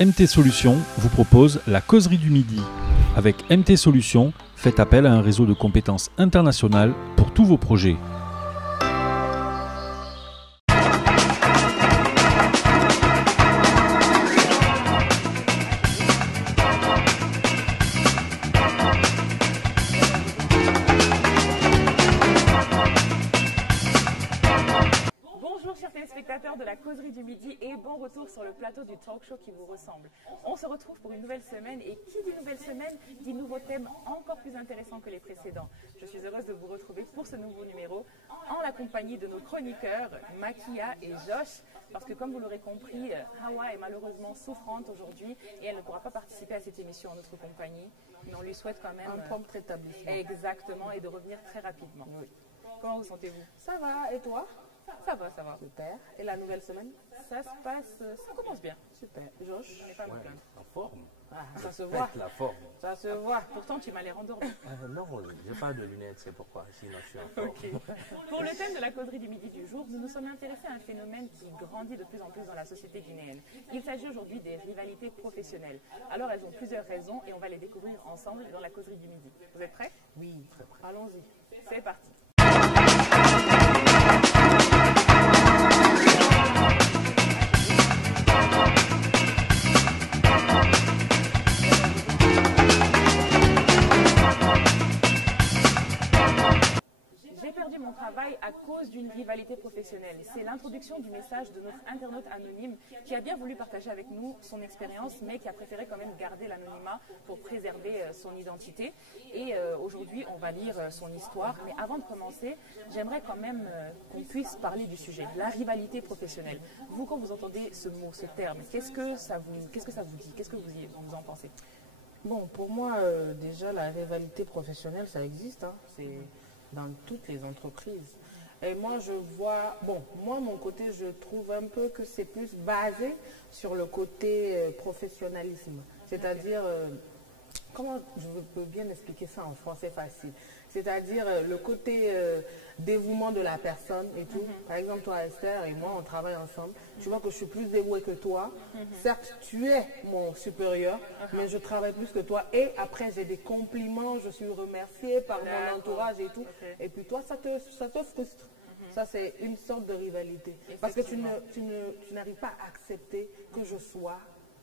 MT Solutions vous propose la causerie du midi. Avec MT Solutions, faites appel à un réseau de compétences internationales pour tous vos projets. Bonjour chers téléspectateurs de la causerie du midi et bon retour sur le plateau du talk show qui vous ressemble. On se retrouve pour une nouvelle semaine et qui dit nouvelle semaine dit nouveaux thèmes encore plus intéressants que les précédents. Je suis heureuse de vous retrouver pour ce nouveau numéro en la compagnie de nos chroniqueurs Makia et Josh parce que comme vous l'aurez compris, Hawa est malheureusement souffrante aujourd'hui et elle ne pourra pas participer à cette émission en notre compagnie. Mais on lui souhaite quand même un prompt rétablissement. Exactement et de revenir très rapidement. Oui. Comment vous sentez-vous? Ça va, et toi? Ça va, ça va. Super. Et la nouvelle semaine? Ça se passe, ça commence bien. Super. Josh? Je n'ai pas à me plaindre. En forme. Ah, ça se voit. La forme. Ça se voit. Pourtant, tu m'as l'air endormi. Non, j'ai pas de lunettes, c'est pourquoi. Sinon, je suis en forme. Ok. Pour le thème de la causerie du midi du jour, nous nous sommes intéressés à un phénomène qui grandit de plus en plus dans la société guinéenne. Il s'agit aujourd'hui des rivalités professionnelles. Alors, elles ont plusieurs raisons et on va les découvrir ensemble dans la causerie du midi. Vous êtes prêts? Oui, très près. Allons-y. C'est parti. J'ai perdu mon travail à cause d'une rivalité professionnelle. C'est l'introduction du message de notre internaute anonyme qui a bien voulu partager avec nous son expérience, mais qui a préféré quand même garder l'anonymat pour préserver son identité. Et aujourd'hui, on va lire son histoire. Mais avant de commencer, j'aimerais quand même qu'on puisse parler du sujet, la rivalité professionnelle. Vous, quand vous entendez ce mot, ce terme, qu'est-ce que ça vous dit? Qu'est-ce que vous en pensez? Bon, pour moi, déjà, la rivalité professionnelle, ça existe. Hein. C'est dans toutes les entreprises. Et moi, je vois, bon, moi, mon côté, je trouve un peu que c'est plus basé sur le côté professionnalisme. C'est-à-dire, comment je peux bien expliquer ça en français facile? C'est-à-dire le côté dévouement de la personne et tout. Par exemple, toi, Esther, et moi, on travaille ensemble. Tu vois que je suis plus dévouée que toi. Certes, tu es mon supérieur, mais je travaille plus que toi. Et après, j'ai des compliments, je suis remerciée par mon entourage et tout. Et puis toi, ça te frustre. Ça, c'est une sorte de rivalité. Parce que tu n'arrives pas à accepter que je sois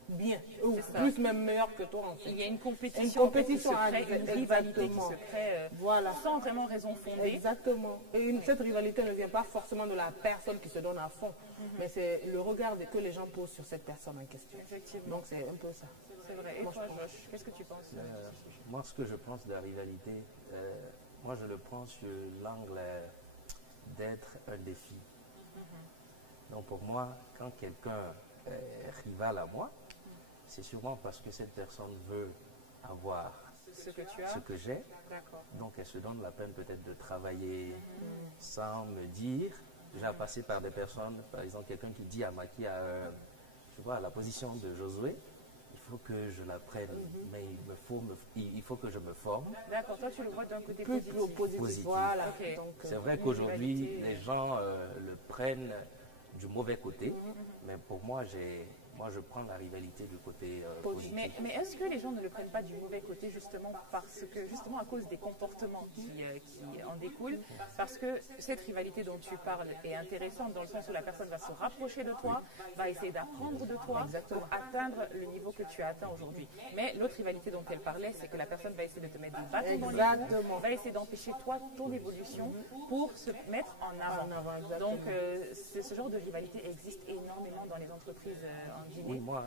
bien, ou plus même meilleur que toi en fait. Il y a une compétition qui se crée, une rivalité qui se crée voilà. Sans vraiment raison fondée. Exactement. Et cette rivalité ne vient pas forcément de la personne qui se donne à fond, mais c'est le regard que les gens posent sur cette personne en question. Effectivement. Donc c'est un peu ça. C'est vrai. Et toi, Josh, qu'est-ce que tu penses? Moi, ce que je pense de la rivalité, moi, je le prends sur l'angle d'être un défi. Donc pour moi, quand quelqu'un est rival à moi, c'est sûrement parce que cette personne veut avoir ce que tu as, ce que j'ai. Donc elle se donne la peine peut-être de travailler sans me dire. J'ai passé par des personnes, par exemple quelqu'un qui dit à Maki, tu vois, à la position de Josué, il faut que je la prenne, mais il faut que je me forme. D'accord, toi tu le vois d'un côté Plus positif. Voilà. Okay. C'est vrai qu'aujourd'hui, les gens le prennent du mauvais côté, mais pour moi, je prends la rivalité du côté positif. Mais est-ce que les gens ne le prennent pas du mauvais côté justement à cause des comportements qui en découlent? Parce que cette rivalité dont tu parles est intéressante dans le sens où la personne va se rapprocher de toi, va essayer d'apprendre de toi pour atteindre le niveau que tu as atteint aujourd'hui. Mais l'autre rivalité dont elle parlait, c'est que la personne va essayer de te mettre des bâtons dans les roues, va essayer d'empêcher toi ton évolution pour se mettre en avant. Donc ce genre de rivalité existe énormément dans les entreprises en Guinée. Oui, moi,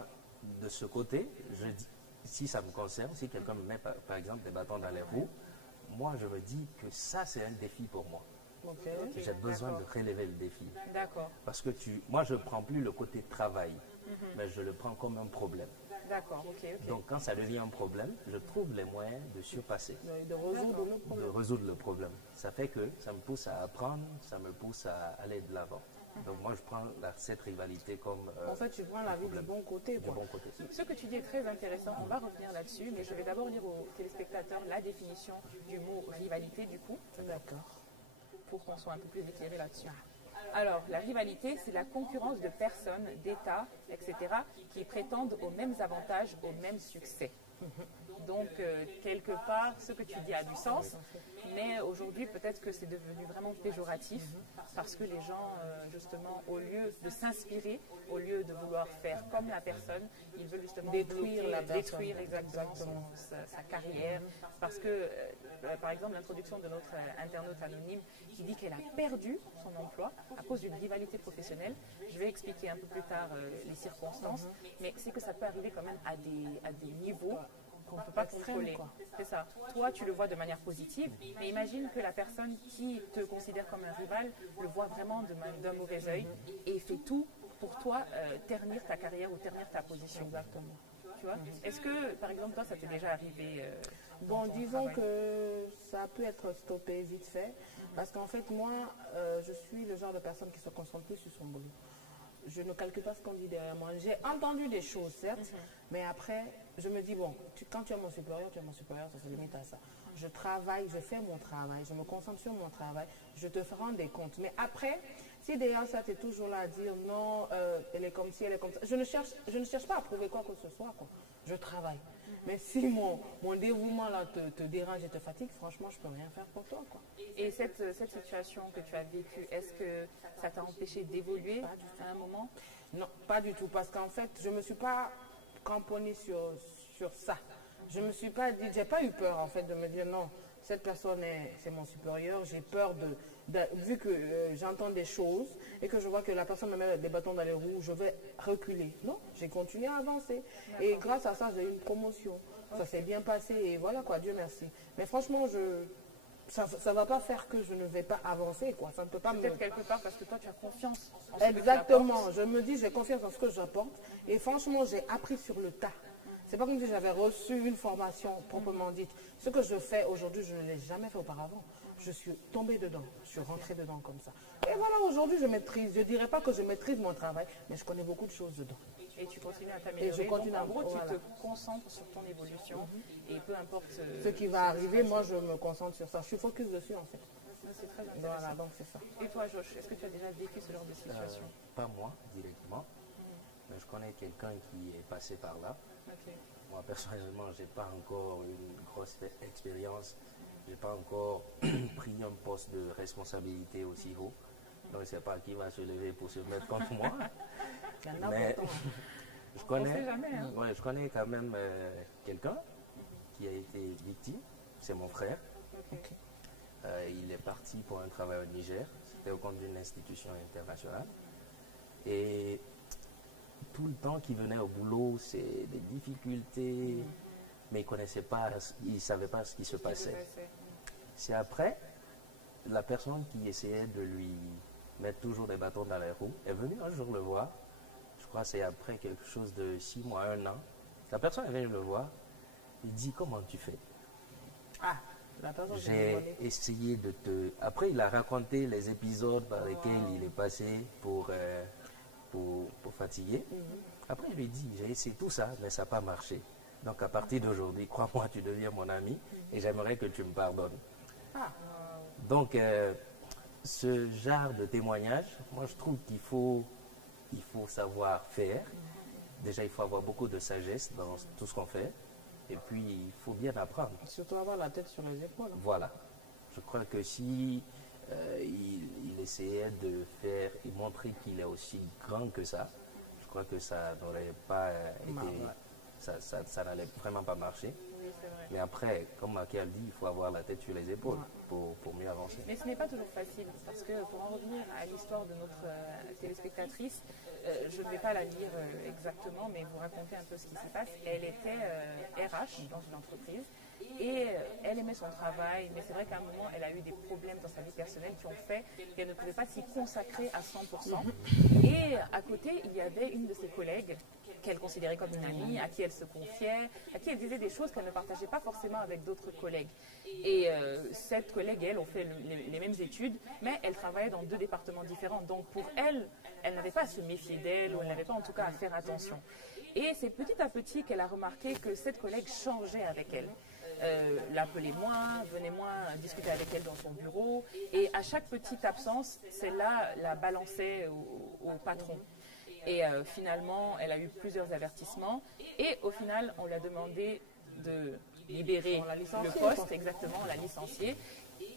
de ce côté, je dis, si ça me concerne, si quelqu'un me met par exemple des bâtons dans les roues, moi je me dis que ça c'est un défi pour moi. J'ai besoin de relever le défi. D'accord. Parce que moi je ne prends plus le côté travail, mais je le prends comme un problème. D'accord, Donc quand ça devient un problème, je trouve les moyens de surpasser, de résoudre le problème. Ça fait que ça me pousse à apprendre, ça me pousse à aller de l'avant. Donc moi je prends cette rivalité comme en fait tu prends la vie du bon côté. Ce que tu dis est très intéressant, on va revenir là-dessus, mais je vais d'abord lire aux téléspectateurs la définition du mot rivalité du coup. D'accord. Pour qu'on soit un peu plus éclairé là-dessus. Alors, la rivalité, c'est la concurrence de personnes, d'États, etc., qui prétendent aux mêmes avantages, aux mêmes succès. Donc, quelque part, ce que tu dis a du sens, mais aujourd'hui, peut-être que c'est devenu vraiment péjoratif, parce que les gens, justement, au lieu de s'inspirer, au lieu de vouloir faire comme la personne, ils veulent justement Détruire la personne. détruire exactement sa carrière. Parce que, par exemple, l'introduction de notre internaute anonyme qui dit qu'elle a perdu son emploi à cause d'une rivalité professionnelle, je vais expliquer un peu plus tard les circonstances, mais c'est que ça peut arriver quand même à des niveaux qu'on ne peut pas contrôler. C'est ça. Toi, tu le vois de manière positive, mais imagine que la personne qui te considère comme un rival le voit vraiment d'un mauvais œil et fait tout pour toi ternir ta carrière ou ternir ta position. Exactement. Tu vois? Est-ce que, par exemple, toi, ça t'est déjà arrivé Bon, disons que ça peut être stoppé vite fait, parce qu'en fait, moi, je suis le genre de personne qui se concentre plus sur son boulot. Je ne calcule pas ce qu'on dit derrière moi. J'ai entendu des choses, certes, mais après, je me dis, bon, quand tu es mon supérieur, ça se limite à ça. Je travaille, je fais mon travail, je me concentre sur mon travail, je te rends des comptes. Mais après, si derrière ça, tu es toujours là à dire, non, elle est comme ci, elle est comme ça, je ne cherche pas à prouver quoi que ce soit, quoi. Je travaille. Mais si mon dévouement là te dérange et te fatigue, franchement, je ne peux rien faire pour toi, quoi. Et cette situation que tu as vécue, est-ce que ça t'a empêché d'évoluer à un moment? Non, pas du tout, parce qu'en fait, je ne me suis pas cramponnée sur ça. Je ne me suis pas dit, j'ai pas eu peur en fait de me dire non, cette personne c'est mon supérieur, j'ai peur vu que j'entends des choses et que je vois que la personne me met des bâtons dans les roues, je vais reculer. Non, j'ai continué à avancer. Et grâce à ça, j'ai eu une promotion. Ça s'est bien passé et voilà quoi, Dieu merci. Mais franchement, ça ne va pas faire que je ne vais pas avancer, quoi. Ça ne peut pas Peut-être quelque part parce que toi, tu as confiance en ce Exactement. que tu apportes. Je me dis, j'ai confiance en ce que j'apporte. Et franchement, j'ai appris sur le tas. C'est pas comme si j'avais reçu une formation proprement dite. Ce que je fais aujourd'hui, je ne l'ai jamais fait auparavant. Je suis tombée dedans. Je suis rentrée dedans comme ça. Et voilà, aujourd'hui, je maîtrise. Je ne dirais pas que je maîtrise mon travail, mais je connais beaucoup de choses dedans. Et tu continues à t'améliorer. Donc, en gros, tu te concentres sur ton évolution et peu importe ce qui va arriver, moi, je me concentre sur ça. Je suis focus dessus, en fait. C'est très intéressant. Voilà, donc c'est ça. Et toi, Josh, est-ce que tu as déjà vécu ce genre de situation? Pas moi, directement. Mais je connais quelqu'un qui est passé par là. Okay. Moi, personnellement, je n'ai pas encore une grosse expérience. Je n'ai pas encore pris un poste de responsabilité aussi haut. Donc, je ne sais pas qui va se lever pour se mettre contre moi. Mais je connais, je connais quand même quelqu'un qui a été victime. C'est mon frère. Okay. Il est parti pour un travail au Niger. C'était au compte d'une institution internationale. Et tout le temps qu'il venait au boulot, c'est des difficultés, mais il ne savait pas ce qui se passait. C'est après, la personne qui essayait de lui mettre toujours des bâtons dans les roues est venue un jour le voir. Je crois que c'est après quelque chose de 6 mois, 1 an. La personne est venue le voir. Il dit, comment tu fais? Ah, j'ai essayé de te... Après, il a raconté les épisodes par lesquels il est passé pour fatiguer. Après, il lui dit, j'ai essayé tout ça, mais ça n'a pas marché. Donc, à partir d'aujourd'hui, crois-moi, tu deviens mon ami et j'aimerais que tu me pardonnes. Donc, ce genre de témoignage, moi, je trouve qu'il faut savoir faire. Déjà, il faut avoir beaucoup de sagesse dans tout ce qu'on fait. Et puis, il faut bien apprendre. Surtout avoir la tête sur les épaules. Voilà. Je crois que si il essayait de faire et montrer qu'il est aussi grand que ça, je crois que ça n'aurait pas été... Ça n'allait vraiment pas marcher. Oui, c'est vrai. Mais après, comme Maki a dit, il faut avoir la tête sur les épaules pour mieux avancer. Mais ce n'est pas toujours facile, parce que pour en revenir à l'histoire de notre téléspectatrice, je ne vais pas la lire exactement, mais vous raconter un peu ce qui se passe. Elle était RH dans une entreprise et elle aimait son travail, mais c'est vrai qu'à un moment, elle a eu des problèmes dans sa vie personnelle qui ont fait qu'elle ne pouvait pas s'y consacrer à 100%. Et à côté, il y avait une de ses collègues qu'elle considérait comme une amie, à qui elle se confiait, à qui elle disait des choses qu'elle ne partageait pas forcément avec d'autres collègues. Et cette collègue, elle, ont fait les mêmes études, mais elle travaillait dans 2 départements différents. Donc pour elle, elle n'avait pas à se méfier d'elle, ou elle n'avait pas en tout cas à faire attention. Et c'est petit à petit qu'elle a remarqué que cette collègue changeait avec elle. l'appelait moins, venait moins discuter avec elle dans son bureau. Et à chaque petite absence, celle-là la balançait au patron. Et finalement, elle a eu plusieurs avertissements. Et au final, on lui a demandé de libérer le poste, exactement, on l'a licencié.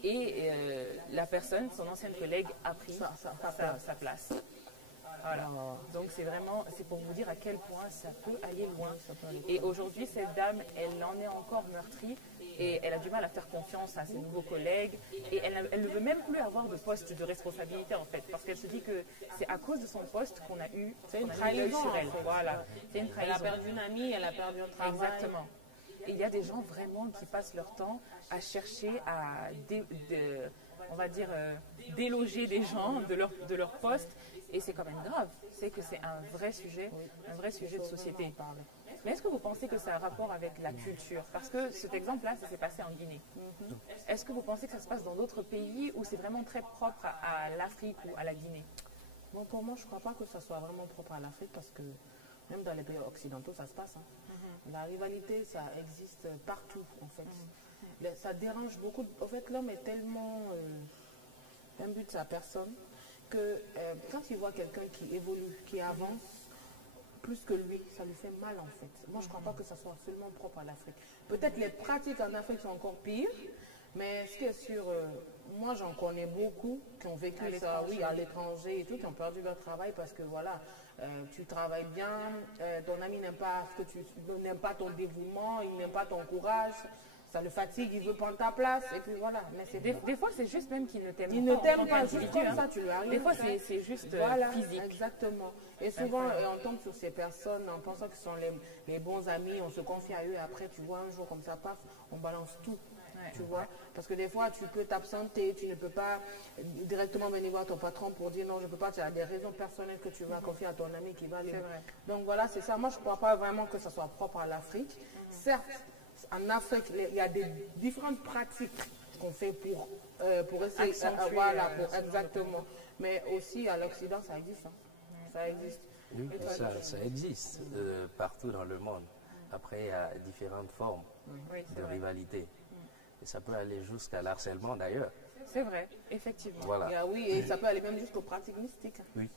Et la personne, son ancienne collègue, a pris sa place. Voilà. Donc c'est pour vous dire à quel point ça peut aller loin. Et aujourd'hui, cette dame, elle en est encore meurtrie et elle a du mal à faire confiance à ses nouveaux collègues. Et elle ne veut même plus avoir de poste de responsabilité en fait, parce qu'elle se dit que c'est à cause de son poste qu'on a eu une trahison sur elle. En fait. Voilà, c'est une trahison. Elle a perdu une amie, elle a perdu un travail. Exactement. Et il y a des gens vraiment qui passent leur temps à chercher à, on va dire, déloger des gens de leur poste. Et c'est quand même grave. C'est que c'est un vrai sujet de société. Mais est-ce que vous pensez que ça a un rapport avec la culture? Parce que cet exemple-là, ça s'est passé en Guinée. Est-ce que vous pensez que ça se passe dans d'autres pays ou c'est vraiment très propre à l'Afrique ou à la Guinée? Bon, pour moi, je ne crois pas que ça soit vraiment propre à l'Afrique parce que même dans les pays occidentaux, ça se passe. La rivalité, ça existe partout, en fait. Ça dérange beaucoup. En fait, l'homme est tellement imbu de sa personne que quand il voit quelqu'un qui évolue, qui avance plus que lui, ça lui fait mal, en fait. Moi, je ne crois pas que ça soit seulement propre à l'Afrique. Peut-être les pratiques en Afrique sont encore pires, mais ce qui est sûr, moi, j'en connais beaucoup qui ont vécu ça, oui, à l'étranger et tout, qui ont perdu leur travail parce que, voilà, tu travailles bien, ton ami n'aime pas ton dévouement, il n'aime pas ton courage, ça le fatigue, il veut prendre ta place, et puis voilà. Mais c'est des fois, c'est juste même qu'il ne t'aime pas. Il ne t'aime pas, juste comme ça, tu lui arrives. Des fois, c'est juste physique. Exactement. Et souvent, on tombe sur ces personnes en pensant qu'ils sont les bons amis, on se confie à eux, et après, tu vois, un jour comme ça, paf, on balance tout. Tu vois, parce que des fois tu peux t'absenter, tu ne peux pas directement venir voir ton patron pour dire non, je ne peux pas, tu as des raisons personnelles que tu vas confier à ton ami qui va aller. Donc voilà, c'est ça. Moi, je ne crois pas vraiment que ça soit propre à l'Afrique. Certes, en Afrique, il y a des différentes pratiques qu'on fait pour essayer voilà, exactement. Mais aussi à l'Occident, ça existe. Ça existe. Oui, ça existe partout dans le monde. Après, il y a différentes formes de rivalité. Et ça peut aller jusqu'à l'harcèlement d'ailleurs. C'est vrai, effectivement. Voilà. Oui, et ça peut aller même jusqu'aux pratiques mystiques. Oui.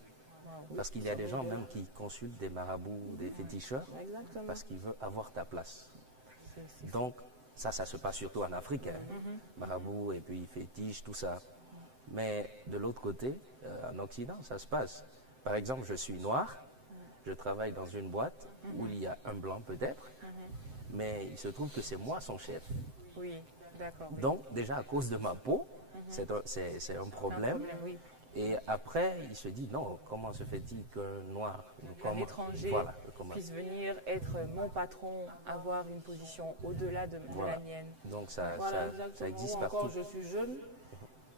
Parce qu'il y a des gens même qui consultent des marabouts, des féticheurs, parce qu'ils veulent avoir ta place. Donc, ça se passe surtout en Afrique. Marabout et puis fétiche, tout ça. Mais de l'autre côté, en Occident, ça se passe. Par exemple, je suis noir, je travaille dans une boîte où il y a un blanc peut-être, mais il se trouve que c'est moi son chef. Oui, d'accord. Donc, déjà à cause de ma peau, c'est un problème. Oui. Et après, il se dit, non, comment se fait-il qu'un noir, un étranger puisse venir être mon patron, avoir une position au-delà de la mienne. Donc ça existe ou partout. Encore, je suis jeune,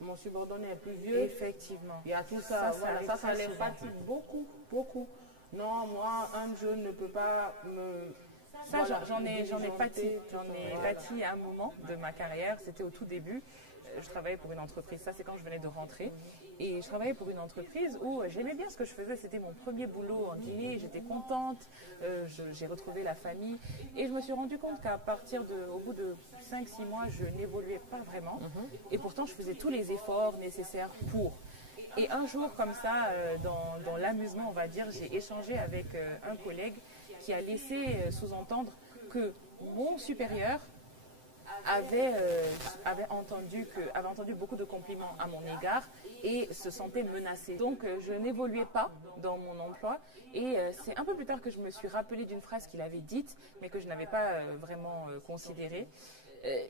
mon subordonné est plus vieux. Effectivement. Il y a tout ça, ça les fatigue beaucoup, beaucoup. Non, moi, un jeune ne peut pas me... Ça, j'en ai pâti à un moment de ma carrière, c'était au tout début. Je travaillais pour une entreprise, ça c'est quand je venais de rentrer. Et je travaillais pour une entreprise où j'aimais bien ce que je faisais, c'était mon premier boulot en Guinée, j'étais contente, j'ai retrouvé la famille. Et je me suis rendu compte qu'à au bout de 5-6 mois, je n'évoluais pas vraiment. Et pourtant, je faisais tous les efforts nécessaires pour. Et un jour, comme ça, dans l'amusement, on va dire, j'ai échangé avec un collègue qui a laissé sous-entendre que mon supérieur avait entendu beaucoup de compliments à mon égard et se sentait menacé. Donc je n'évoluais pas dans mon emploi et c'est un peu plus tard que je me suis rappelé d'une phrase qu'il avait dite mais que je n'avais pas vraiment considérée.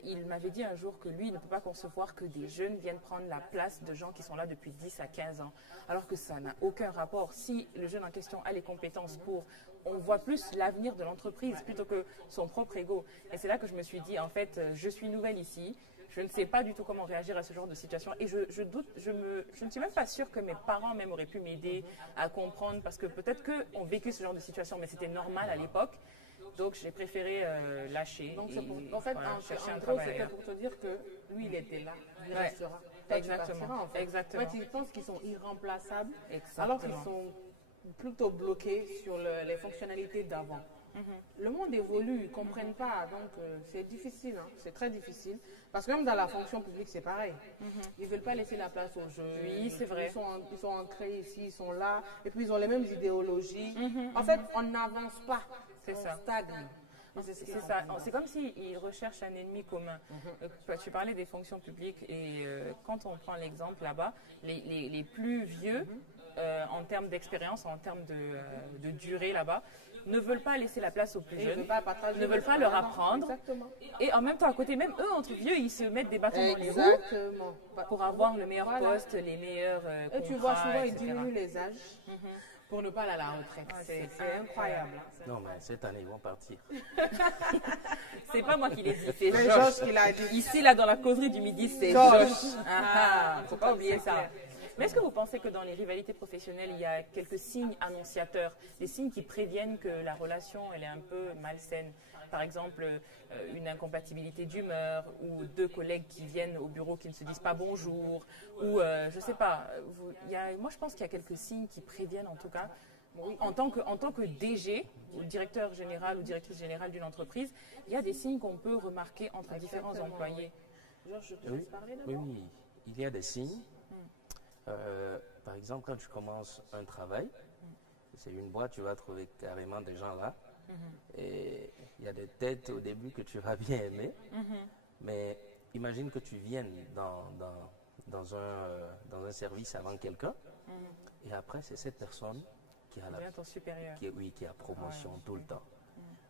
Il m'avait dit un jour que lui ne peut pas concevoir que des jeunes viennent prendre la place de gens qui sont là depuis 10 à 15 ans. Alors que ça n'a aucun rapport. Si le jeune en question a les compétences on voit plus l'avenir de l'entreprise plutôt que son propre ego. Et c'est là que je me suis dit, en fait, je suis nouvelle ici. Je ne sais pas du tout comment réagir à ce genre de situation. Et je ne suis même pas sûre que mes parents même auraient pu m'aider à comprendre parce que peut-être qu'on vécu ce genre de situation, mais c'était normal à l'époque. Donc, j'ai préféré lâcher. Donc, en fait, en gros, c'était pour te dire que lui, il était là. Il restera. Exactement. En fait. Exactement. En fait, ils pensent qu'ils sont irremplaçables, exactement. alors qu'ils sont plutôt bloqués sur les fonctionnalités d'avant. Le monde évolue, ils ne comprennent pas, donc c'est difficile, hein, c'est très difficile. Parce que même dans la fonction publique, c'est pareil. Ils ne veulent pas laisser la place aux jeunes. Oui, c'est vrai. Ils sont ancrés ici, ils sont là, et puis ils ont les mêmes idéologies. En fait, on n'avance pas, C'est ça. stagne. C'est ça. C'est comme s'ils recherchent un ennemi commun. Tu parlais des fonctions publiques et quand on prend l'exemple là-bas, les plus vieux, en termes d'expérience, en termes de durée là-bas, ne veulent pas laisser la place aux plus Et ils jeunes, veulent pas partager ne veulent pas leur l'expérience. apprendre. Exactement. Et en même temps, à côté, même eux, entre vieux, ils se mettent des bâtons dans les roues Exactement. pour avoir le meilleur Voilà. poste, les meilleurs Et tu vois, contrats, souvent, ils etc. diminuent les âges pour ne pas aller à la retraite. C'est incroyable. hein. Non, mais cette année, ils vont partir. C'est pas moi qui l'ai dit, c'est C'est Josh. Josh qui l'a dit. Ici, là, dans la causerie du midi, c'est Josh. Josh. Faut pas oublier ça. Mais est-ce que vous pensez que dans les rivalités professionnelles, il y a quelques signes annonciateurs, des signes qui préviennent que la relation elle est un peu malsaine? Par exemple, une incompatibilité d'humeur ou deux collègues qui viennent au bureau qui ne se disent pas bonjour ou je sais pas. Moi, je pense qu'il y a quelques signes qui préviennent en tout cas. Oui, en tant que DG, ou directeur général ou directrice générale d'une entreprise, il y a des signes qu'on peut remarquer entre différents employés. Georges, je te Oui, laisse parler oui, d'abord. oui, il y a des signes. Par exemple, quand tu commences un travail, c'est une boîte, tu vas trouver carrément des gens là. Et il y a des têtes au début que tu vas bien aimer. Mais imagine que tu viennes dans un service avant quelqu'un. Et après, c'est cette personne qui a Bien ton supérieur. qui a promotion tout le temps.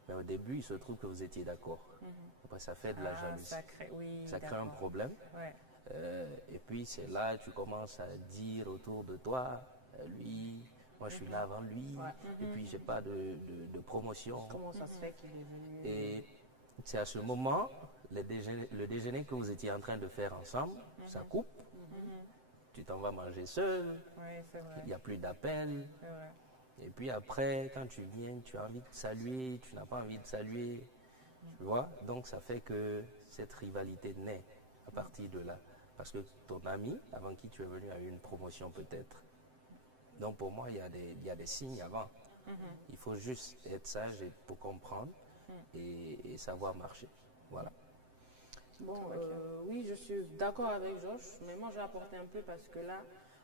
Mais au début, il se trouve que vous étiez d'accord. Après, ça fait de la jalousie. Ça crée un problème. Ouais. Et puis c'est là tu commences à dire autour de toi, lui, moi je suis là avant lui, et puis j'ai pas de promotion. Comment ça se fait qu'il est venu? Et c'est à ce moment, le déjeuner que vous étiez en train de faire ensemble, ça coupe, tu t'en vas manger seul, Oui, c'est vrai. il n'y a plus d'appel. C'est vrai. Et puis après, quand tu viens, tu as envie de saluer, tu n'as pas envie de saluer, tu vois. Donc ça fait que cette rivalité naît à partir de là. Parce que ton ami, avant qui tu es venu, a eu une promotion peut-être. Donc pour moi, il y a des signes avant. Il faut juste être sage pour comprendre et savoir marcher. Voilà. Bon, oui, je suis d'accord avec Josh, mais moi j'ai apporté un peu parce que là,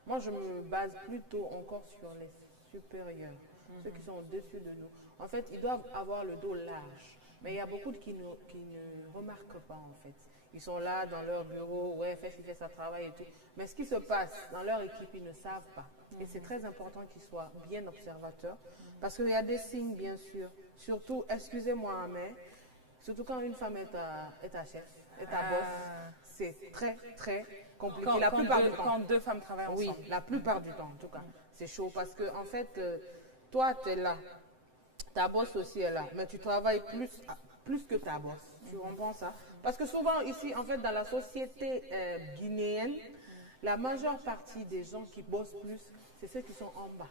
moi je me base plutôt encore sur les supérieurs, ceux qui sont au-dessus de nous. En fait, ils doivent avoir le dos large, mais il y a beaucoup qui ne remarquent pas en fait. Ils sont là dans leur bureau, ouais, il fait sa travail et tout. Mais ce qui se passe dans leur équipe, ils ne savent pas. Et c'est très important qu'ils soient bien observateurs, parce qu'il y a des signes, bien sûr. Surtout, excusez-moi, mais surtout quand une femme est ta chef, est ta boss, c'est très, très compliqué. La plupart du temps. Quand deux femmes travaillent ensemble. Oui, la plupart du temps, en tout cas. C'est chaud parce que, en fait, toi, tu es là. Ta boss aussi est là. Mais tu travailles plus que ta boss. Tu comprends ça? Parce que souvent, ici, en fait, dans la société guinéenne, la majeure partie des gens qui bossent plus, c'est ceux qui sont en bas.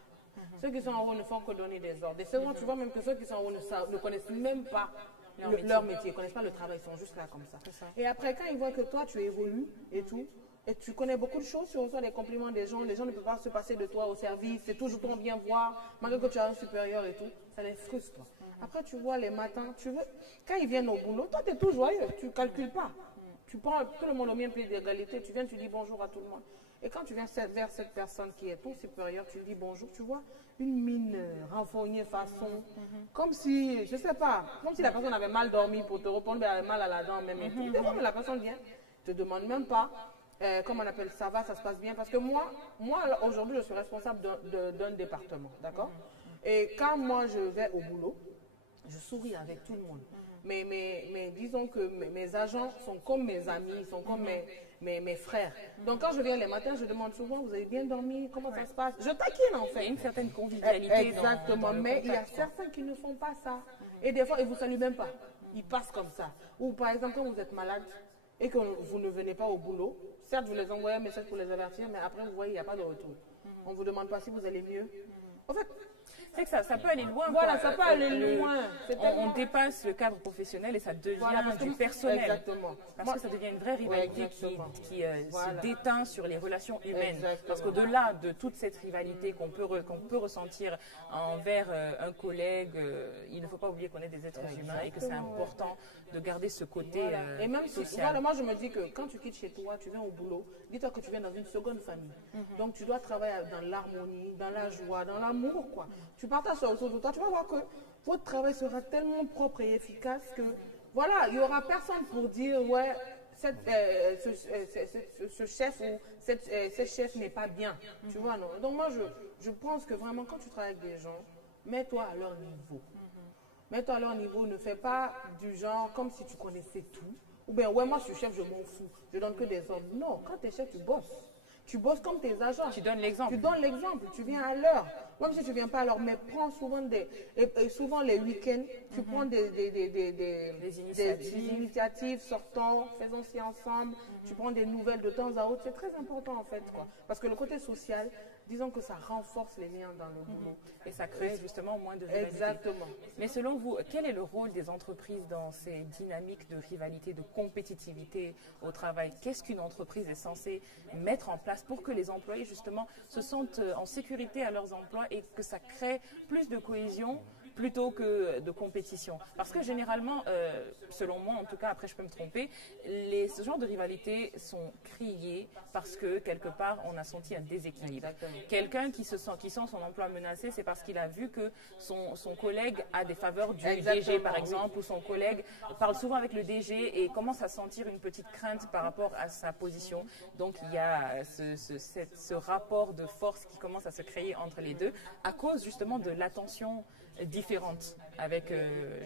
Ceux qui sont en haut ne font que donner des ordres. Et souvent, tu vois même que ceux qui sont en haut ne connaissent même pas leur métier, ils ne connaissent pas le travail, ils sont juste là comme ça. Et après, quand ils voient que toi, tu évolues et tout, et tu connais beaucoup de choses, tu reçois des compliments des gens, les gens ne peuvent pas se passer de toi au service, c'est toujours ton bien voir, malgré que tu as un supérieur et tout, ça les frustre. Après, tu vois les matins, quand ils viennent au boulot, toi, tu es tout joyeux, tu ne calcules pas. Tu prends tout le monde au même pied d'égalité, tu viens, tu dis bonjour à tout le monde. Et quand tu viens vers cette personne qui est ton supérieur, tu lui dis bonjour, tu vois une mine renfognée façon, comme si, je ne sais pas, comme si la personne avait mal dormi pour te répondre, mais elle avait mal à la dent même. Et des fois, la personne vient, ne te demande même pas, comment on appelle ça va, ça se passe bien. Parce que moi aujourd'hui, je suis responsable d'un département, d'accord? Et quand moi, je vais au boulot, je souris avec tout le monde. Mais disons que mes agents sont comme mes amis, sont comme mes frères. Donc quand je viens les matins, je demande souvent, vous avez bien dormi, comment ça se passe? Je taquine en fait. Il y a une certaine convivialité. Exactement, mais il y a certains qui ne font pas ça. Et des fois, ils ne vous saluent même pas. Ils passent comme ça. Ou par exemple, quand vous êtes malade et que vous ne venez pas au boulot, certes, vous les envoyez un message pour les avertir, mais après, vous voyez, il n'y a pas de retour. On ne vous demande pas si vous allez mieux. En fait, C'est que ça peut aller loin. Voilà, quoi. ça peut aller loin. On dépasse le cadre professionnel et ça devient du personnel. Exactement. Parce que ça devient une vraie rivalité qui se déteint sur les relations humaines. Exactement. Parce qu'au-delà de toute cette rivalité qu'on peut ressentir envers un collègue, il ne faut pas oublier qu'on est des êtres humains et que c'est important de garder ce côté Et même si, social. voilà, moi je me dis que quand tu quittes chez toi, tu viens au boulot, dis-toi que tu viens dans une seconde famille. Donc tu dois travailler dans l'harmonie, dans la joie, dans l'amour, quoi. Tu partages ça autour de toi, tu vas voir que votre travail sera tellement propre et efficace que, voilà, il n'y aura personne pour dire, ouais, ce chef ou cette chef n'est pas bien. Tu vois, non? Donc moi je pense que vraiment quand tu travailles avec des gens, mets-toi à leur niveau. Mets-toi à leur niveau, ne fais pas du genre comme si tu connaissais tout. Ou bien, ouais, moi je suis chef, je m'en fous. Je donne que des ordres. Non, quand tu es chef, tu bosses. Tu bosses comme tes agents. Tu donnes l'exemple. Tu donnes l'exemple, tu viens à l'heure. Même si tu ne viens pas à l'heure, mais prends souvent souvent les week-ends, tu prends des initiatives, sortons, faisons-ci ensemble. Tu prends des nouvelles de temps à autre. C'est très important en fait, quoi. Parce que le côté social, disons que ça renforce les liens dans le boulot. Et ça crée justement moins de rivalité. Exactement. Mais selon vous, quel est le rôle des entreprises dans ces dynamiques de rivalité, de compétitivité au travail? Qu'est-ce qu'une entreprise est censée mettre en place pour que les employés justement se sentent en sécurité à leurs emplois et que ça crée plus de cohésion plutôt que de compétition? Parce que généralement, selon moi en tout cas, après je peux me tromper, ce genre de rivalité sont créés parce que quelque part on a senti un déséquilibre. Quelqu'un qui sent son emploi menacé, c'est parce qu'il a vu que son collègue a des faveurs du DG par exemple, ou son collègue parle souvent avec le DG et commence à sentir une petite crainte par rapport à sa position. Donc il y a ce rapport de force qui commence à se créer entre les deux à cause justement de l'attention différente avec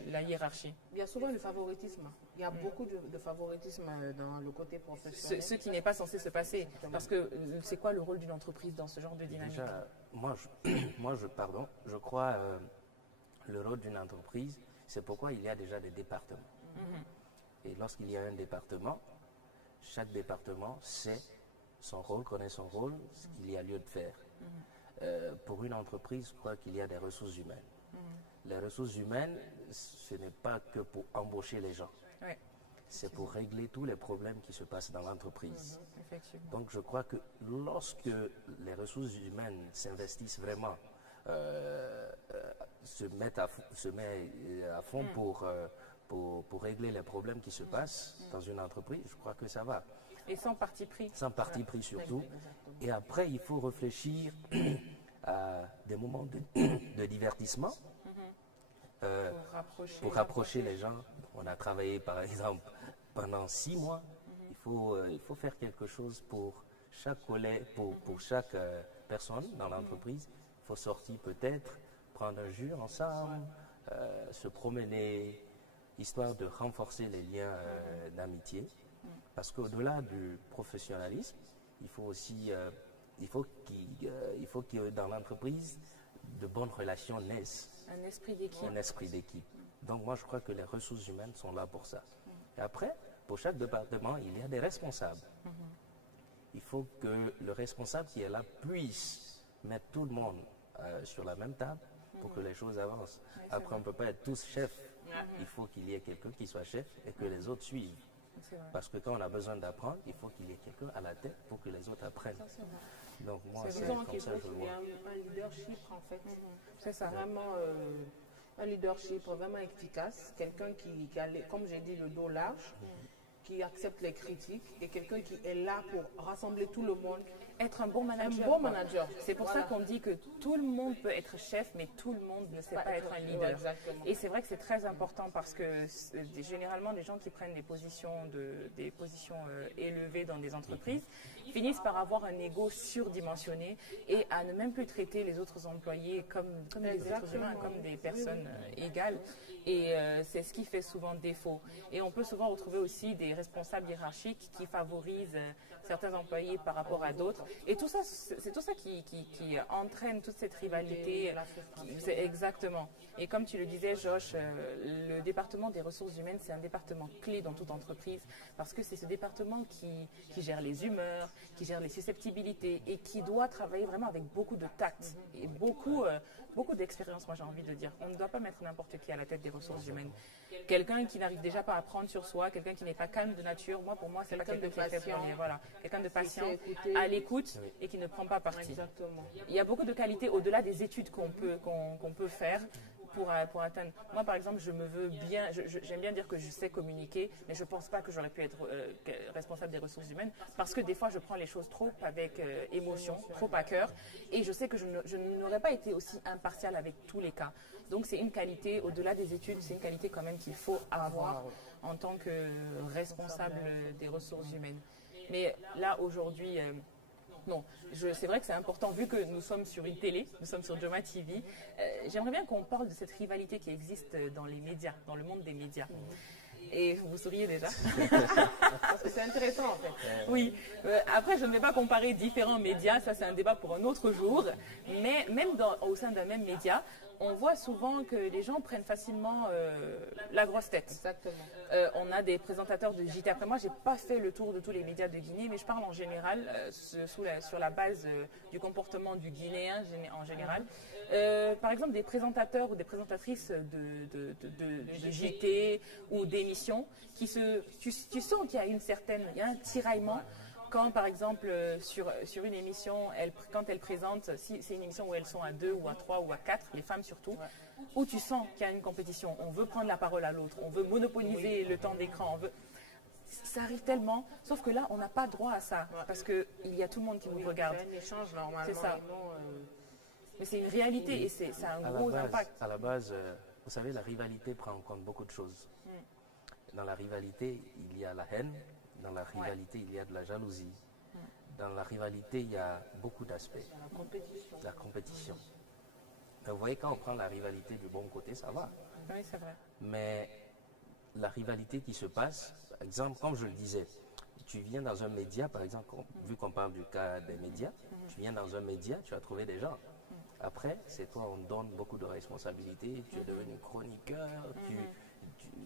la hiérarchie. Il y a souvent le favoritisme. Il y a beaucoup de favoritisme dans le côté professionnel. Ce qui n'est pas censé se passer. Parce que c'est quoi le rôle d'une entreprise dans ce genre de dynamique? Déjà, je crois le rôle d'une entreprise, c'est pourquoi il y a déjà des départements. Et lorsqu'il y a un département, chaque département sait son rôle, connaît son rôle, ce qu'il y a lieu de faire. Pour une entreprise, je crois qu'il y a des ressources humaines. Les ressources humaines, ce n'est pas que pour embaucher les gens. Ouais. C'est pour régler tous les problèmes qui se passent dans l'entreprise. Donc je crois que lorsque les ressources humaines s'investissent vraiment, se mettent à fond pour régler les problèmes qui se passent dans une entreprise, je crois que ça va. Et sans parti pris. Sans parti pris surtout. Et après, il faut réfléchir à des moments de divertissement pour rapprocher les gens. On a travaillé par exemple pendant 6 mois. Il faut faire quelque chose pour chaque collègue, pour chaque personne dans l'entreprise. Il faut sortir peut-être, prendre un jus ensemble, se promener, histoire de renforcer les liens d'amitié. Parce qu'au-delà du professionnalisme, il faut aussi il faut que dans l'entreprise, de bonnes relations naissent. Un esprit d'équipe. Un esprit d'équipe. Donc moi, je crois que les ressources humaines sont là pour ça. Et après, pour chaque département, il y a des responsables. Il faut que le responsable qui est là puisse mettre tout le monde sur la même table pour que les choses avancent. Après, on ne peut pas être tous chefs. Il faut qu'il y ait quelqu'un qui soit chef et que les autres suivent. Parce que quand on a besoin d'apprendre, il faut qu'il y ait quelqu'un à la tête pour que les autres apprennent. Donc moi, c'est comme ça que je le vois. Un leadership en fait. C'est ça. Vraiment un leadership vraiment efficace. Quelqu'un qui a, comme j'ai dit, le dos large, qui accepte les critiques et quelqu'un qui est là pour rassembler tout le monde. Être un bon manager. Un bon manager. C'est pour ça qu'on dit que tout le monde peut être chef, mais tout le monde ne sait pas être un leader. Exactement. Et c'est vrai que c'est très important parce que généralement, les gens qui prennent des positions élevées dans des entreprises finissent par avoir un ego surdimensionné et à ne même plus traiter les autres employés comme des êtres humains, comme des personnes égales. Et c'est ce qui fait souvent défaut. Et on peut souvent retrouver aussi des responsables hiérarchiques qui favorisent certains employés par rapport à d'autres. Et tout ça, c'est tout ça qui entraîne toute cette rivalité. Exactement. Et comme tu le disais, Josh, le département des ressources humaines, c'est un département clé dans toute entreprise parce que c'est ce département qui gère les humeurs, qui gère les susceptibilités et qui doit travailler vraiment avec beaucoup de tact et beaucoup beaucoup d'expérience, moi j'ai envie de dire. On ne doit pas mettre n'importe qui à la tête des ressources humaines. Quelqu'un qui n'arrive déjà pas à prendre sur soi, quelqu'un qui n'est pas calme de nature, pour moi, c'est pas quelqu'un qui est fait pour les, voilà, quelqu'un de patient, à l'écoute et qui ne prend pas parti. Exactement. Il y a beaucoup de qualités au-delà des études qu'on peut faire. Pour atteindre. Moi, par exemple, je me veux bien, j'aime bien dire que je sais communiquer, mais je ne pense pas que j'aurais pu être responsable des ressources humaines parce que des fois, je prends les choses trop avec émotion, trop à cœur, et je sais que je n'aurais pas été aussi impartiale avec tous les cas. Donc, c'est une qualité, au-delà des études, c'est une qualité quand même qu'il faut avoir en tant que responsable des ressources humaines. Mais là, aujourd'hui, non, c'est vrai que c'est important, vu que nous sommes sur une télé, nous sommes sur Joma TV, j'aimerais bien qu'on parle de cette rivalité qui existe dans les médias, dans le monde des médias. Et vous souriez déjà. Parce que c'est intéressant en fait. Oui, après je ne vais pas comparer différents médias, ça c'est un débat pour un autre jour, mais même au sein d'un même média, on voit souvent que les gens prennent facilement la grosse tête. Exactement. On a des présentateurs de JT. Après moi, j'ai pas fait le tour de tous les médias de Guinée, mais je parle en général, sur la base du comportement du Guinéen en général. Par exemple, des présentateurs ou des présentatrices de JT ou d'émissions qui tu sens qu'il y a il y a un tiraillement. Quand, par exemple, sur une émission, quand elles présentent, si c'est une émission où elles sont à 2 ou à 3 ou à 4, les femmes surtout, où tu sens qu'il y a une compétition, on veut prendre la parole à l'autre, on veut monopoliser le temps d'écran, ça arrive tellement, sauf que là, on n'a pas droit à ça, parce qu'il y a tout le monde qui nous regarde. C'est un échange normalement. C'est ça. Mais c'est une réalité et ça a un gros impact. À la base, vous savez, la rivalité prend en compte beaucoup de choses. Dans la rivalité, il y a la haine. Dans la rivalité, il y a de la jalousie. Dans la rivalité, il y a beaucoup d'aspects. La compétition. Mais vous voyez, quand on prend la rivalité du bon côté, ça va. Oui, c'est vrai. Mais la rivalité qui se passe, par exemple, comme je le disais, tu viens dans un média, par exemple, vu qu'on parle du cas des médias, tu viens dans un média, tu as trouvé des gens. Après, c'est toi, on donne beaucoup de responsabilités, tu es devenu chroniqueur,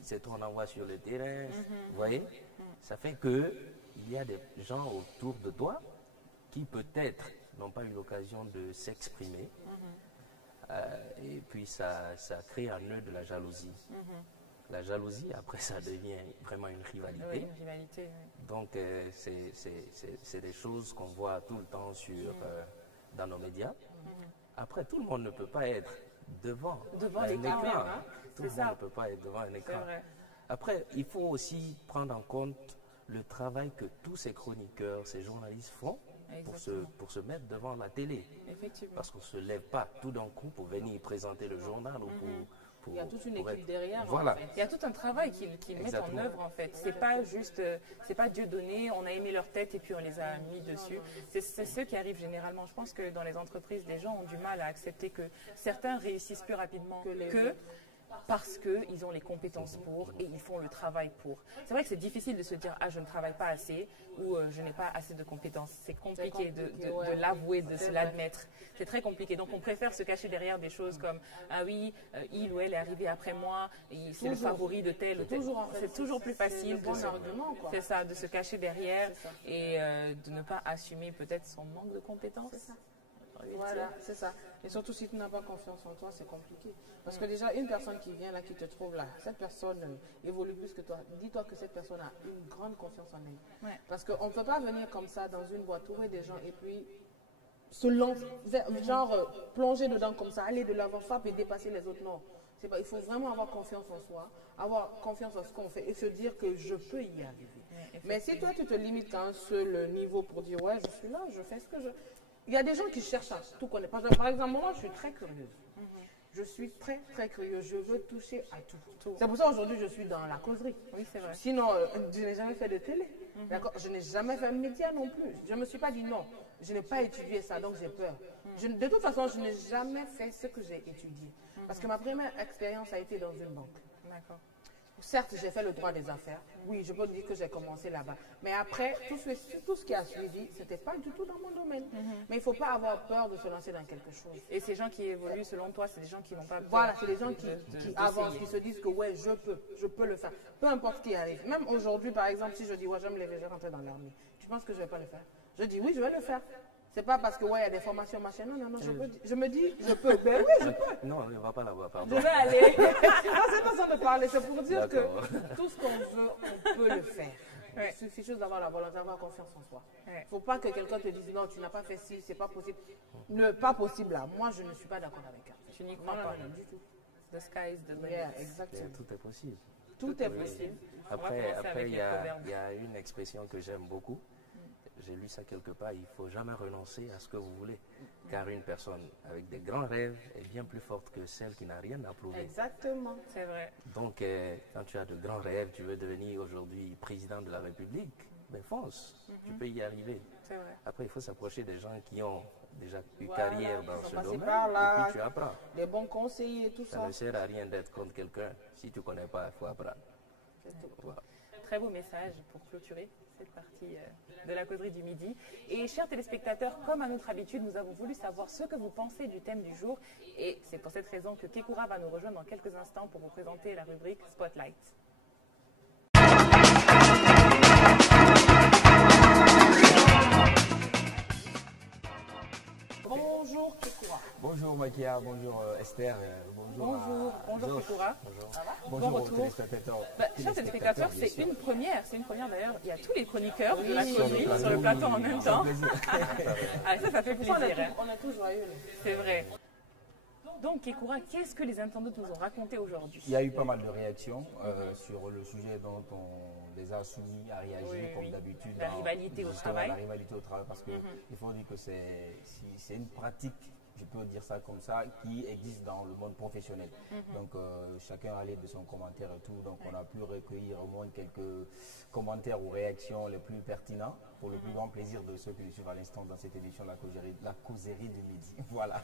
c'est toi, on envoie sur le terrain, vous voyez. Ça fait que il y a des gens autour de toi qui peut-être n'ont pas eu l'occasion de s'exprimer. Et puis ça crée en eux de la jalousie. La jalousie, après, ça devient vraiment une rivalité. Oui, une rivalité, oui. Donc, c'est des choses qu'on voit tout le temps dans nos médias. Après, tout le monde ne peut pas être devant un écran. Hein? Tout le monde ne peut pas être devant un écran. Vrai. Après, il faut aussi prendre en compte le travail que tous ces chroniqueurs, ces journalistes font pour se mettre devant la télé. Effectivement. Parce qu'on ne se lève pas tout d'un coup pour venir présenter le journal ou il y a toute une équipe derrière. Voilà. En fait. Il y a tout un travail qu'ils mettent en œuvre en fait. C'est pas juste, c'est pas Dieu donné, on a aimé leur tête et puis on les a mis dessus. C'est ce qui arrive généralement. Je pense que dans les entreprises, les gens ont du mal à accepter que certains réussissent plus rapidement que parce qu'ils ont les compétences pour et ils font le travail pour. C'est vrai que c'est difficile de se dire « Ah, je ne travaille pas assez » ou « Je n'ai pas assez de compétences ». C'est compliqué de l'avouer, de se l'admettre. C'est très compliqué. Donc, on préfère se cacher derrière des choses comme « Ah oui, il ou elle est arrivé après moi, c'est le favori de tel ou tel ». C'est toujours plus facile c'est ça, de se cacher derrière et de ne pas assumer peut-être son manque de compétences. C'est ça. Voilà, c'est ça. Et surtout si tu n'as pas confiance en toi, c'est compliqué. Parce que déjà, une personne qui vient là, qui te trouve là, cette personne évolue plus que toi. Dis-toi que cette personne a une grande confiance en elle. Ouais. Parce qu'on ne peut pas venir comme ça dans une boîte, trouver des gens et puis se lancer, plonger dedans comme ça, aller de l'avant, et dépasser les autres. Non. Il faut vraiment avoir confiance en soi, avoir confiance en ce qu'on fait et se dire que je peux y arriver. Mais si toi, tu te limites à un seul niveau pour dire, ouais, je suis là, je fais ce que je... Il y a des gens qui cherchent à tout connaître. Par exemple, moi, je suis très curieuse. Je suis très, très curieuse. Je veux toucher à tout. C'est pour ça qu'aujourd'hui, je suis dans la causerie. Oui, c'est vrai. Sinon, je n'ai jamais fait de télé. D'accord. Je n'ai jamais fait un média non plus. Je ne me suis pas dit non. Je n'ai pas étudié ça, donc j'ai peur. De toute façon, je n'ai jamais fait ce que j'ai étudié. Parce que ma première expérience a été dans une banque. D'accord. Certes, j'ai fait le droit des affaires. Oui, je peux dire que j'ai commencé là-bas. Mais après, tout ce qui a suivi, ce n'était pas du tout dans mon domaine. Mais il ne faut pas avoir peur de se lancer dans quelque chose. Et ces gens qui évoluent, selon toi, c'est des gens qui n'ont pas peur. Voilà, c'est des gens qui avancent, qui se disent que ouais, je peux le faire. Peu importe ce qui arrive. Même aujourd'hui, par exemple, si je dis ouais, je vais me lever, je vais rentrer dans l'armée. Tu penses que je ne vais pas le faire? Je dis oui, je vais le faire. C'est pas parce que ouais, il y a des formations machin. Non, non, non, je me dis, je peux. Ben oui, je peux. Non, on ne va pas là-bas, pardon. Je vais aller. Non, c'est pas ça de parler, c'est pour dire que tout ce qu'on veut, on peut le faire. Il suffit juste d'avoir la volonté, d'avoir confiance en soi. Il ne faut pas que quelqu'un te dise non, tu n'as pas fait ci, c'est pas possible. Pas possible là. Moi, je ne suis pas d'accord avec elle. Tu n'y crois pas? Non, du tout. The sky is the limit. Yeah, exactement. Tout est possible. Tout est possible. Après, il y a une expression que j'aime beaucoup. J'ai lu ça quelque part. Il ne faut jamais renoncer à ce que vous voulez. Car une personne avec des grands rêves est bien plus forte que celle qui n'a rien à prouver. Exactement. C'est vrai. Donc, quand tu as de grands rêves, tu veux devenir aujourd'hui président de la République, ben fonce. Tu peux y arriver. C'est vrai. Après, il faut s'approcher des gens qui ont déjà eu Voilà, carrière dans ce domaine. par là, et puis tu apprends. les bons conseillers, tout Ça ça. ne sert à rien d'être contre quelqu'un. Si tu ne connais pas, il faut apprendre. Voilà. Très beau message pour clôturer cette partie de la causerie du midi. Et chers téléspectateurs, comme à notre habitude, nous avons voulu savoir ce que vous pensez du thème du jour. Et c'est pour cette raison que Kekura va nous rejoindre dans quelques instants pour vous présenter la rubrique Spotlight. Bonjour Kekura. Bonjour Makia, bonjour Esther, bonjour Bonjour Kekura. bonjour Bon aux retour. téléspectateurs. Chers téléspectateurs, bien c'est sûr. une première d'ailleurs. Il y a tous les chroniqueurs de la Oui, causerie sur le plateau en même temps. Ah, ça fait plaisir. Hein. On est tous joyeux. C'est vrai. Donc Kekura, qu'est-ce que les internautes nous ont raconté aujourd'hui? Il y a eu pas mal de réactions sur le sujet dont on les a soumis à réagir Oui, comme oui. d'habitude. La rivalité au justement, travail. La rivalité au travail parce qu'il faut dire que c'est une pratique, je peux dire ça comme ça, qui existe dans le monde professionnel. Donc chacun allait de son commentaire et tout, donc on a pu recueillir au moins quelques commentaires ou réactions les plus pertinents pour le plus grand plaisir de ceux qui nous suivent à l'instant dans cette édition de la causerie du midi. Voilà.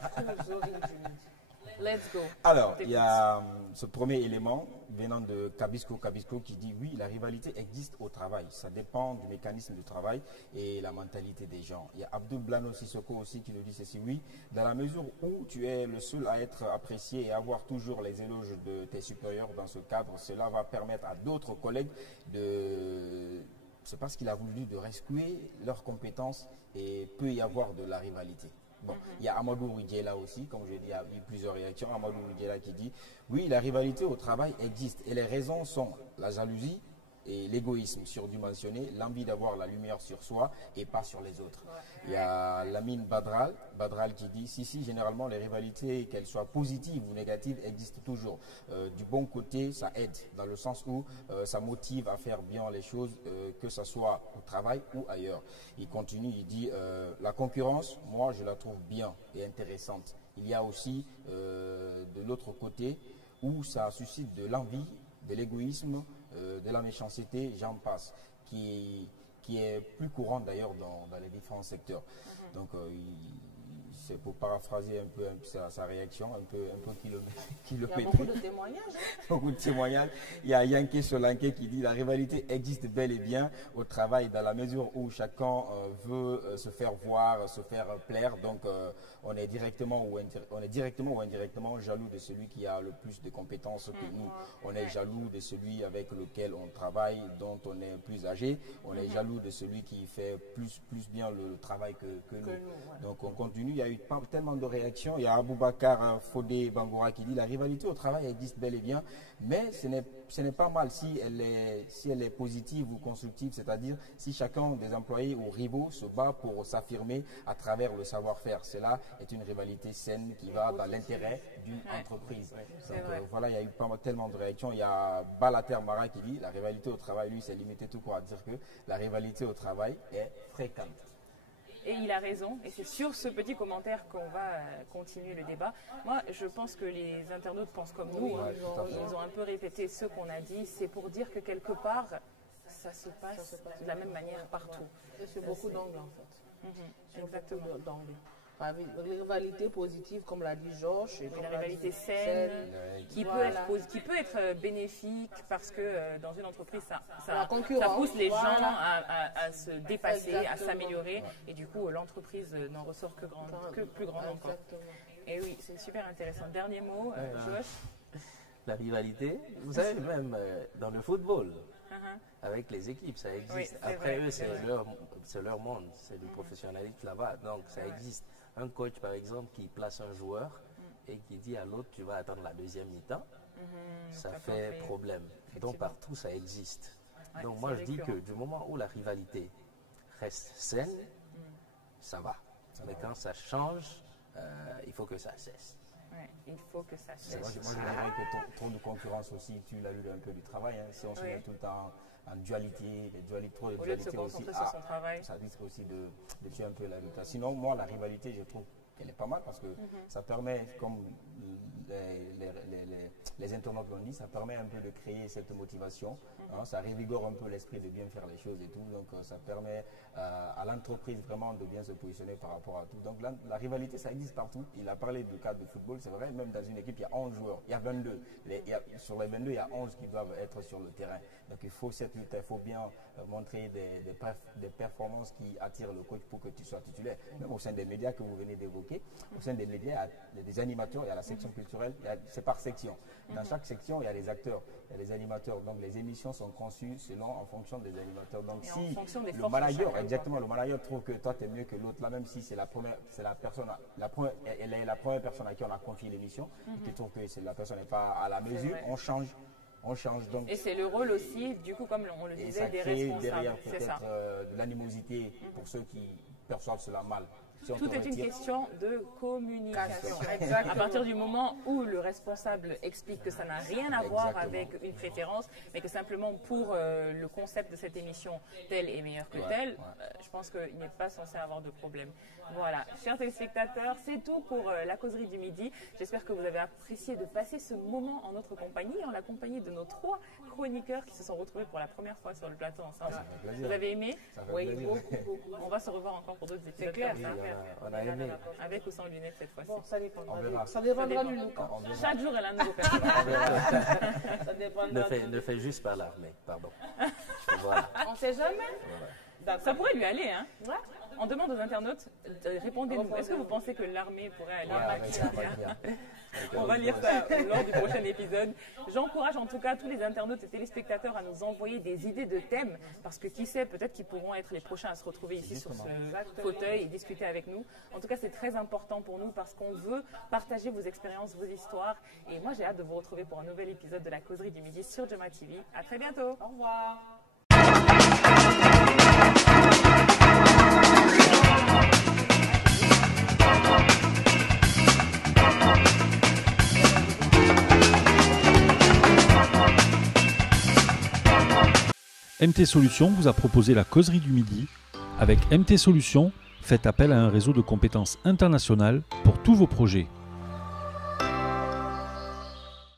Let's go. Alors, il y a ce premier élément venant de Kabisco qui dit oui, la rivalité existe au travail. Ça dépend du mécanisme du travail et la mentalité des gens. Il y a Abdul Blano Sissoko aussi qui nous dit ceci, oui, dans la mesure où tu es le seul à être apprécié et avoir toujours les éloges de tes supérieurs dans ce cadre, cela va permettre à d'autres collègues de... C'est parce qu'il a voulu de rescuer leurs compétences et peut y avoir de la rivalité. Bon, il y a Amadou Ridjela aussi, comme je l'ai dit, il y a eu plusieurs réactions. Amadou Ridjela qui dit oui, la rivalité au travail existe et les raisons sont la jalousie et l'égoïsme surdimensionné, l'envie d'avoir la lumière sur soi et pas sur les autres. Il y a Lamine Badral qui dit si, généralement les rivalités, qu'elles soient positives ou négatives, existent toujours. Du bon côté, ça aide, dans le sens où ça motive à faire bien les choses, que ce soit au travail ou ailleurs. Il continue, il dit la concurrence, moi je la trouve bien et intéressante. Il y a aussi de l'autre côté où ça suscite de l'envie, de l'égoïsme, de la méchanceté, j'en passe, qui est plus courante d'ailleurs dans les différents secteurs. Donc c'est pour paraphraser un peu sa réaction, un peu kilométrique. Il y a beaucoup de témoignages. Beaucoup de témoignages. Il y a Yankee Solanke qui dit la rivalité existe bel et bien au travail dans la mesure où chacun veut se faire voir, se faire plaire. Donc on est directement ou indirectement jaloux de celui qui a le plus de compétences que nous. On est jaloux de celui avec lequel on travaille, dont on est plus âgé. On est jaloux de celui qui fait plus bien le travail que nous. Donc on continue. Il y a eu tellement de réactions. Il y a Aboubakar Fodé Bangoura qui dit la rivalité au travail existe bel et bien, mais ce n'est pas mal si elle est positive ou constructive, c'est-à-dire si chacun des employés ou rivaux se bat pour s'affirmer à travers le savoir-faire. Cela est une rivalité saine qui va dans l'intérêt d'une entreprise. Donc voilà, il y a eu tellement de réactions. Il y a Balater Mara qui dit la rivalité au travail, lui, s'est limité tout court à dire que la rivalité au travail est fréquente. Et il a raison, et c'est sur ce petit commentaire qu'on va continuer le débat. Moi, je pense que les internautes pensent comme nous. Ils ont un peu répété ce qu'on a dit. C'est pour dire que quelque part, ça se passe de la même manière partout. Et sur beaucoup d'angles en fait. Exactement. Les rivalités positives, comme l'a dit Georges. Et la rivalité saine, qui peut être bénéfique parce que dans une entreprise, ça pousse les gens à se dépasser, à s'améliorer. Et du coup, l'entreprise n'en ressort que plus grande encore. Et oui, c'est super intéressant. Dernier mot, Josh. La rivalité, vous savez, même dans le football, avec les équipes, ça existe. Oui, c'est Après vrai, eux, c'est c'est leur monde, c'est du professionnalisme là-bas, donc ça existe. Un coach, par exemple, qui place un joueur et qui dit à l'autre, tu vas attendre la deuxième mi-temps, ça fait problème. Donc partout, ça existe. Ouais, donc moi, je dis récurrent. que du moment où la rivalité reste saine, ça va. Mais quand ça change, il faut que ça cesse. Ouais, il faut que ça Mais moi, cesse. je dirais que trop de concurrence aussi, tu l'as vu un peu du travail. Si on se met tout le temps en dualité, trop de Au lieu de se dualité aussi, concentrer sur son travail. ça risque aussi de tuer un peu la résultat. Sinon, moi, la rivalité, je trouve qu'elle est pas mal parce que ça permet, comme les internautes l'ont dit, ça permet un peu de créer cette motivation. Ça revigore un peu l'esprit de bien faire les choses et tout. Donc, ça permet à l'entreprise vraiment de bien se positionner par rapport à tout. Donc, la rivalité, ça existe partout. Il a parlé du cadre de football, c'est vrai. Même dans une équipe, il y a 11 joueurs. Il y a 22. Sur les 22, il y a 11 qui doivent être sur le terrain. Donc, il faut cette lutte, il faut bien montrer des performances qui attirent le coach pour que tu sois titulaire. Même au sein des médias que vous venez d'évoquer, au sein des médias, il y a des animateurs, il y a la section culturelle, c'est par section. Dans chaque section, il y a des acteurs, il y a des animateurs. Donc, les émissions sont conçues en fonction des animateurs. Donc, Et si en fonction des le forces manager, de chacun, exactement, le manager trouve que toi, tu es mieux que l'autre, là, même si c'est la personne, elle est la première personne à qui on a confié l'émission, et qui trouve que la personne n'est pas à la mesure, vrai. on change. Donc, Et c'est le rôle aussi, du coup, comme on le et disait, ça des crée responsables. derrière C'est ça. peut-être de l'animosité pour ceux qui perçoivent cela mal. Si on Tout te est une retire- question de communication. Exactement. À partir du moment où le responsable explique que ça n'a rien à voir Exactement. avec une préférence, mais que simplement pour le concept de cette émission, tel est meilleur que Ouais, tel, ouais. je pense qu'il n'est pas censé avoir de problème. Voilà, chers téléspectateurs, c'est tout pour la causerie du midi. J'espère que vous avez apprécié de passer ce moment en notre compagnie, en la compagnie de nos 3 chroniqueurs qui se sont retrouvés pour la première fois sur le plateau ensemble. Ça fait plaisir. Vous avez aimé? Ça fait Oui, plaisir. beaucoup. On va se revoir encore pour d'autres épisodes. clair, comme ça. c'est clair. On a aimé. Avec ou sans lunettes cette fois-ci. Bon, ça dépendra. On verra. Ça dépendra Ça du dépend. look. hein. On verra. Chaque jour, elle a un nouveau personnage. Ça dépendra. Ne fais juste pas l'armée, pardon. Voilà. On sait jamais. Ça pourrait lui aller, hein. Ouais. On demande aux internautes, répondez-nous. Est-ce que vous pensez que l'armée pourrait aller Ouais, à avec ça, Maquia? bien. On va lire ça lors du prochain épisode. J'encourage en tout cas tous les internautes et téléspectateurs à nous envoyer des idées de thèmes, parce que qui sait, peut-être qu'ils pourront être les prochains à se retrouver ici sur ce fauteuil et discuter avec nous. En tout cas, c'est très important pour nous parce qu'on veut partager vos expériences, vos histoires. Et moi, j'ai hâte de vous retrouver pour un nouvel épisode de la causerie du midi sur Joma TV. À très bientôt. Au revoir. MT Solutions vous a proposé la causerie du midi. Avec MT Solutions, faites appel à un réseau de compétences internationales pour tous vos projets.